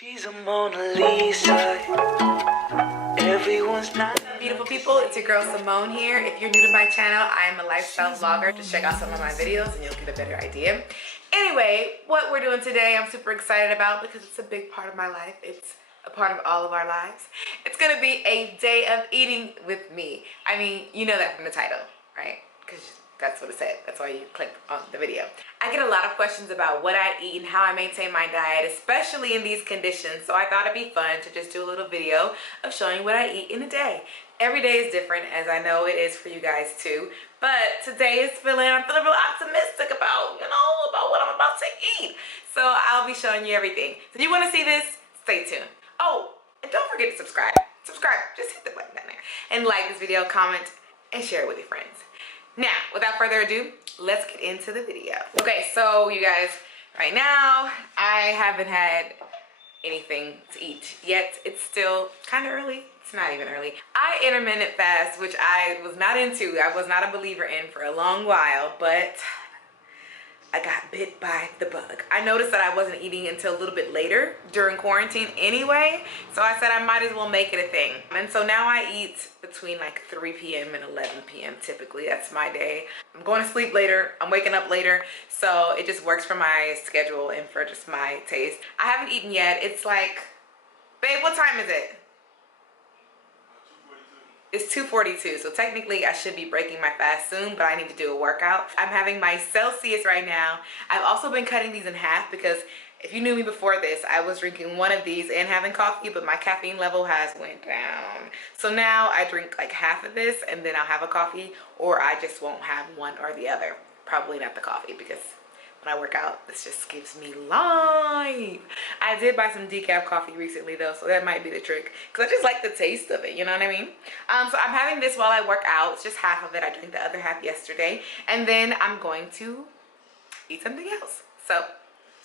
She's a Mona Lisa. Everyone's not. Beautiful people, it's your girl Simone here. If you're new to my channel, I am a lifestyle vlogger. Just check out some of my videos and you'll get a better idea. Anyway, what we're doing today, I'm super excited about because it's a big part of my life. It's a part of all of our lives. It's gonna be a day of eating with me. I mean, you know that from the title, right? Because that's what it said. That's why you clicked on the video. I get a lot of questions about what I eat and how I maintain my diet, especially in these conditions. So I thought it'd be fun to just do a little video of showing what I eat in a day. Every day is different, as I know it is for you guys too. But today I'm feeling real optimistic about, about what I'm about to eat. So I'll be showing you everything. So if you want to see this, stay tuned. Oh, and don't forget to subscribe. Just hit the button down there. And like this video, comment, and share it with your friends. Now, without further ado, let's get into the video. Okay, so you guys, right now, I haven't had anything to eat yet. It's still kind of early. It's not even early. I intermittent fast, which I was not into. I was not a believer in for a long while, but I got bit by the bug. I noticed that I wasn't eating until a little bit later during quarantine anyway, so I said I might as well make it a thing. And so now I eat between like 3 p.m. and 11 p.m. typically. That's my day. I'm going to sleep later, I'm waking up later, so it just works for my schedule and for just my taste. I haven't eaten yet. It's like, babe, what time is it? It's 2:42, so technically I should be breaking my fast soon, but I need to do a workout. I'm having my Celsius right now. I've also been cutting these in half because if you knew me before this, I was drinking one of these and having coffee, but my caffeine level has went down. So now I drink like half of this and then I'll have a coffee, or I just won't have one or the other. Probably not the coffee because when I work out, this just gives me life. I did buy some decaf coffee recently though, so that might be the trick. Because I just like the taste of it, you know what I mean? So I'm having this while I work out. It's just half of it. I drank the other half yesterday. And then I'm going to eat something else. So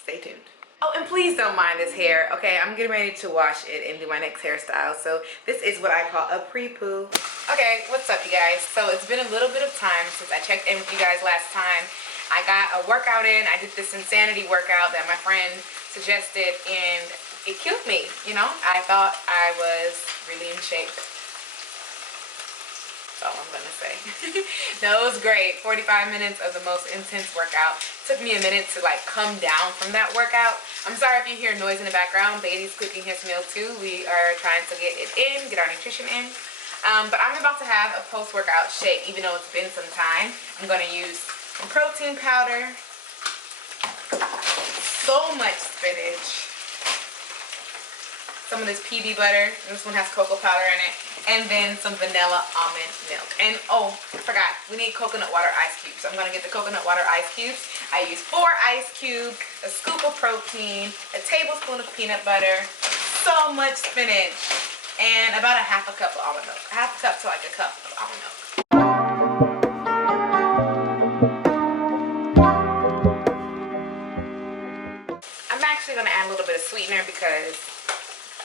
stay tuned. Oh, and please don't mind this hair. Okay, I'm getting ready to wash it and do my next hairstyle. So this is what I call a pre-poo. Okay, what's up you guys? So it's been a little bit of time since I checked in with you guys last time. I got a workout in. I did this insanity workout that my friend suggested and it killed me, you know? I thought I was really in shape. That's all I'm gonna say. No, it was great. 45 minutes of the most intense workout. Took me a minute to like come down from that workout. I'm sorry if you hear noise in the background. Baby's cooking his meal too. We are trying to get it in, get our nutrition in. But I'm about to have a post-workout shake, even though it's been some time. I'm gonna use some protein powder, so much spinach, some of this PB butter, this one has cocoa powder in it, and then some vanilla almond milk. And oh, I forgot, we need coconut water ice cubes. So I'm gonna get the coconut water ice cubes. I use 4 ice cubes, a scoop of protein, a tablespoon of peanut butter, so much spinach, and about a half a cup of almond milk. A half a cup to like a cup of almond milk. I'm going to add a little bit of sweetener because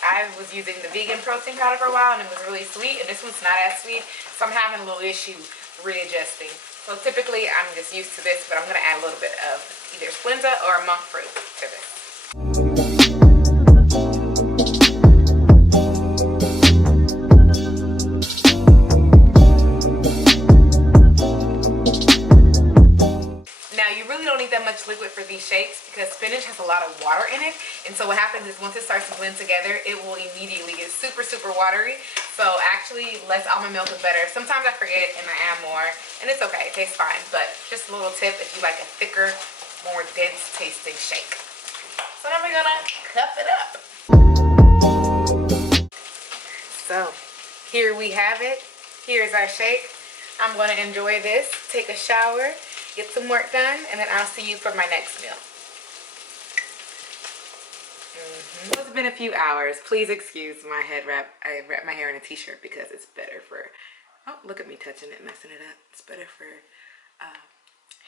I was using the vegan protein powder for a while and it was really sweet, and this one's not as sweet, so I'm having a little issue readjusting. So typically I'm just used to this, but I'm going to add a little bit of either Splenda or monk fruit to this. Liquid for these shakes because spinach has a lot of water in it, and so what happens is once it starts to blend together, it will immediately get super watery. So actually less almond milk is better. Sometimes I forget and I add more, and it's okay, it tastes fine, but just a little tip if you like a thicker, more dense tasting shake. So now we're gonna cup it up. So here we have it. Here's our shake. I'm gonna enjoy this, take a shower, get some work done, and then I'll see you for my next meal. It's been a few hours. Please excuse my head wrap. I wrap my hair in a t-shirt because it's better for, oh, look at me touching it, messing it up. It's better for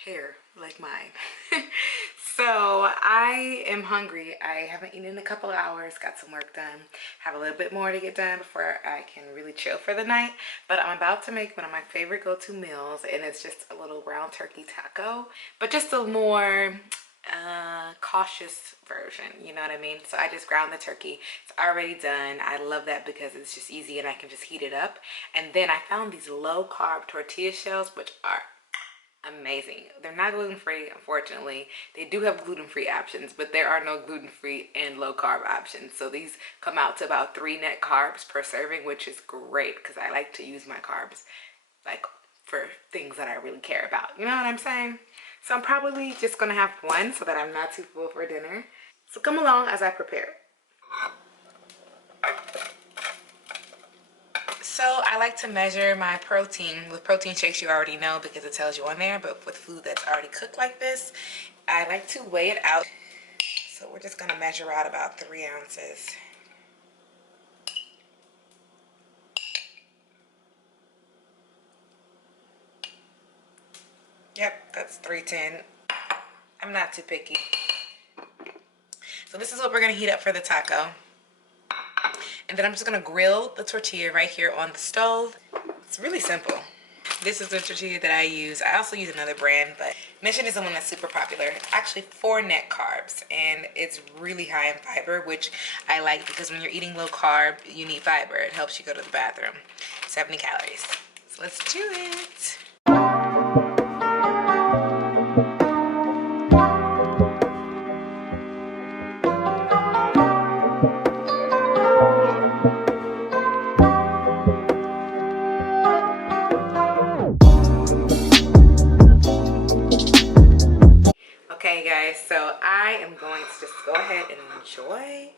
hair like mine. So I am hungry. I haven't eaten in a couple of hours, got some work done, have a little bit more to get done before I can really chill for the night. But I'm about to make one of my favorite go-to meals, and it's just a little ground turkey taco, but just a more cautious version, you know what I mean? So I just ground the turkey. It's already done. I love that because it's just easy and I can just heat it up. And then I found these low-carb tortilla shells, which are amazing. They're not gluten-free, unfortunately. They do have gluten-free options, but there are no gluten-free and low-carb options. So these come out to about 3 net carbs per serving, which is great because I like to use my carbs like for things that I really care about. You know what I'm saying? So I'm probably just gonna have one so that I'm not too full for dinner. So come along as I prepare. So I like to measure my protein. With protein shakes, you already know because it tells you on there, but with food that's already cooked like this, I like to weigh it out. So we're just gonna measure out about 3 ounces. Yep, that's 310. I'm not too picky. So this is what we're gonna heat up for the taco. And then I'm just gonna grill the tortilla right here on the stove. It's really simple. This is the tortilla that I use. I also use another brand, but Mission is the one that's super popular. It's actually 4 net carbs, and it's really high in fiber, which I like because when you're eating low carb, you need fiber. It helps you go to the bathroom. 70 calories. So let's do it. Okay guys, so I am going to just go ahead and enjoy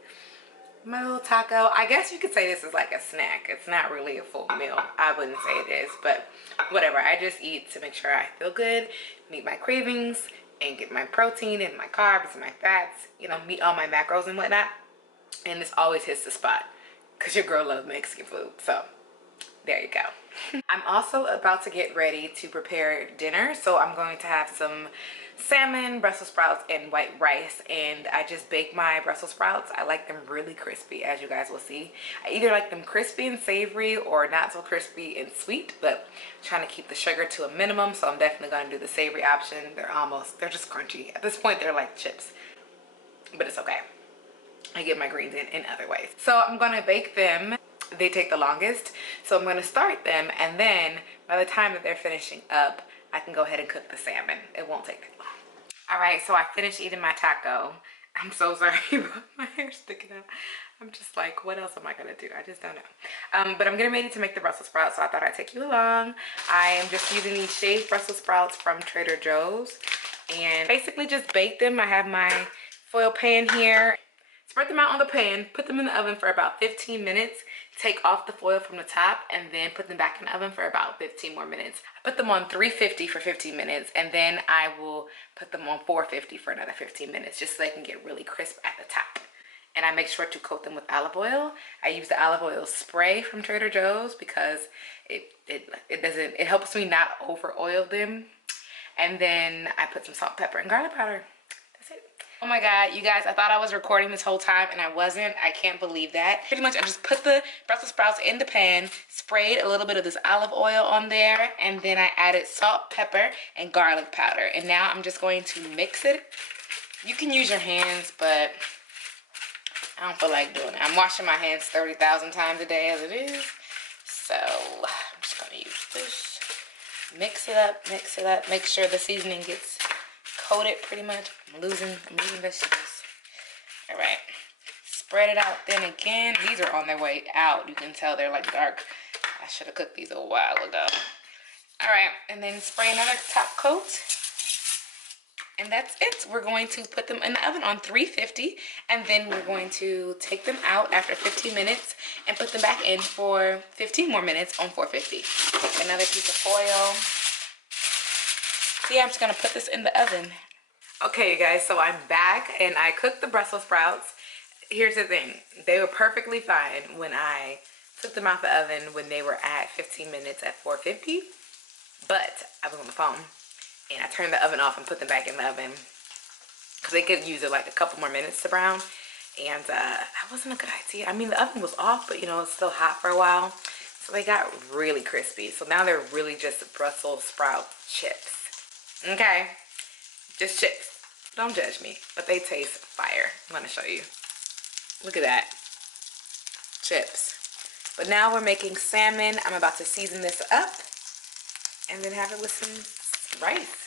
my little taco. I guess you could say this is like a snack. It's not really a full meal. I wouldn't say it is, but whatever. I just eat to make sure I feel good, meet my cravings, and get my protein and my carbs and my fats, you know, meet all my macros and whatnot. And this always hits the spot because your girl loves Mexican food. So there you go. I'm also about to get ready to prepare dinner. So I'm going to have some salmon, Brussels sprouts, and white rice. And I just bake my Brussels sprouts. I like them really crispy, as you guys will see. I either like them crispy and savory or not so crispy and sweet, but I'm trying to keep the sugar to a minimum. So I'm definitely going to do the savory option. They're just crunchy. At this point, they're like chips, but it's okay. I get my greens in other ways. So I'm gonna bake them. They take the longest. So I'm gonna start them, and then by the time that they're finishing up, I can go ahead and cook the salmon. It won't take that long. All right, so I finished eating my taco. I'm so sorry about my hair sticking out. I'm just like, what else am I gonna do? I just don't know. But I'm getting ready to make the Brussels sprouts, so I thought I'd take you along. I am just using these shaved Brussels sprouts from Trader Joe's, and basically just bake them. I have my foil pan here. Spread them out on the pan, put them in the oven for about 15 minutes, take off the foil from the top, and then put them back in the oven for about 15 more minutes. I put them on 350 for 15 minutes, and then I will put them on 450 for another 15 minutes, just so they can get really crisp at the top. And I make sure to coat them with olive oil. I use the olive oil spray from Trader Joe's because it helps me not over oil them. And then I put some salt, pepper, and garlic powder. Oh my god, you guys, I thought I was recording this whole time and I wasn't. I can't believe that. Pretty much I just put the Brussels sprouts in the pan, sprayed a little bit of this olive oil on there, and then I added salt, pepper, and garlic powder. And now I'm just going to mix it. You can use your hands, but I don't feel like doing it. I'm washing my hands 30,000 times a day as it is. So I'm just gonna use this. Mix it up, make sure the seasoning gets coated pretty much. I'm losing vegetables. All right, spread it out then again. These are on their way out. You can tell they're like dark. I should have cooked these a while ago. All right, and then spray another top coat. And that's it. We're going to put them in the oven on 350, and then we're going to take them out after 15 minutes and put them back in for 15 more minutes on 450. Take another piece of foil. So yeah, I'm just gonna put this in the oven. Okay, you guys, so I'm back and I cooked the Brussels sprouts. Here's the thing, they were perfectly fine when I took them out the oven when they were at 15 minutes at 450. But I was on the phone and I turned the oven off and put them back in the oven because they could use it like a couple more minutes to brown. And that wasn't a good idea. I mean, the oven was off, but you know, it's still hot for a while. So they got really crispy. So now they're really just Brussels sprout chips. Okay, just chips. Don't judge me, but they taste fire. I'm gonna show you. Look at that. Chips. But now we're making salmon. I'm about to season this up and then have it with some rice.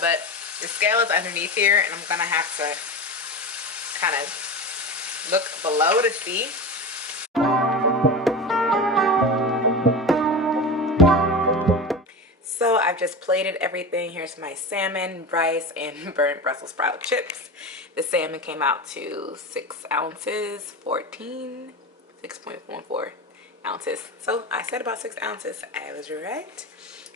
But the scale is underneath here, and I'm gonna have to kind of look below to see. So I've just plated everything. Here's my salmon, rice, and burnt Brussels sprout chips. The salmon came out to 6 ounces, 6.14 ounces. So I said about 6 ounces. I was right.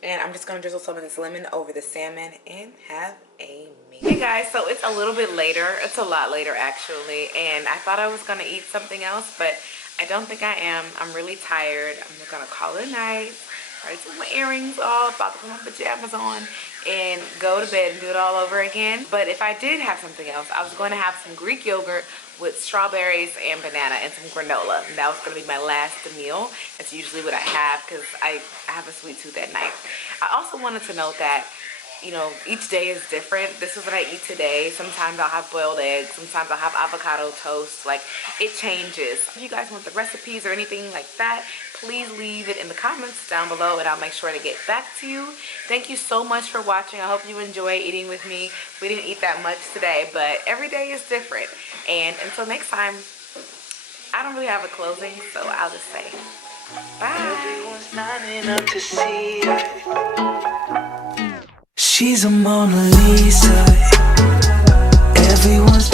And I'm just gonna drizzle some of this lemon over the salmon and have a meal. Hey guys, so it's a little bit later. It's a lot later actually, and I thought I was gonna eat something else, but I don't think I am. I'm really tired. I'm just gonna call it a night. Right, take my earrings off, about to put my pajamas on, and go to bed and do it all over again. But if I did have something else, I was going to have some Greek yogurt with strawberries and banana and some granola. And that was going to be my last meal. That's usually what I have because I have a sweet tooth at night. I also wanted to note that, you know, each day is different. This is what I eat today. Sometimes I'll have boiled eggs. Sometimes I'll have avocado toast. Like, it changes. If you guys want the recipes or anything like that, please leave it in the comments down below and I'll make sure to get back to you. Thank you so much for watching. I hope you enjoy eating with me. We didn't eat that much today, but every day is different. And until next time, I don't really have a closing, so I'll just say bye. Everyone's lining up to see her. She's a Mona Lisa. Everyone's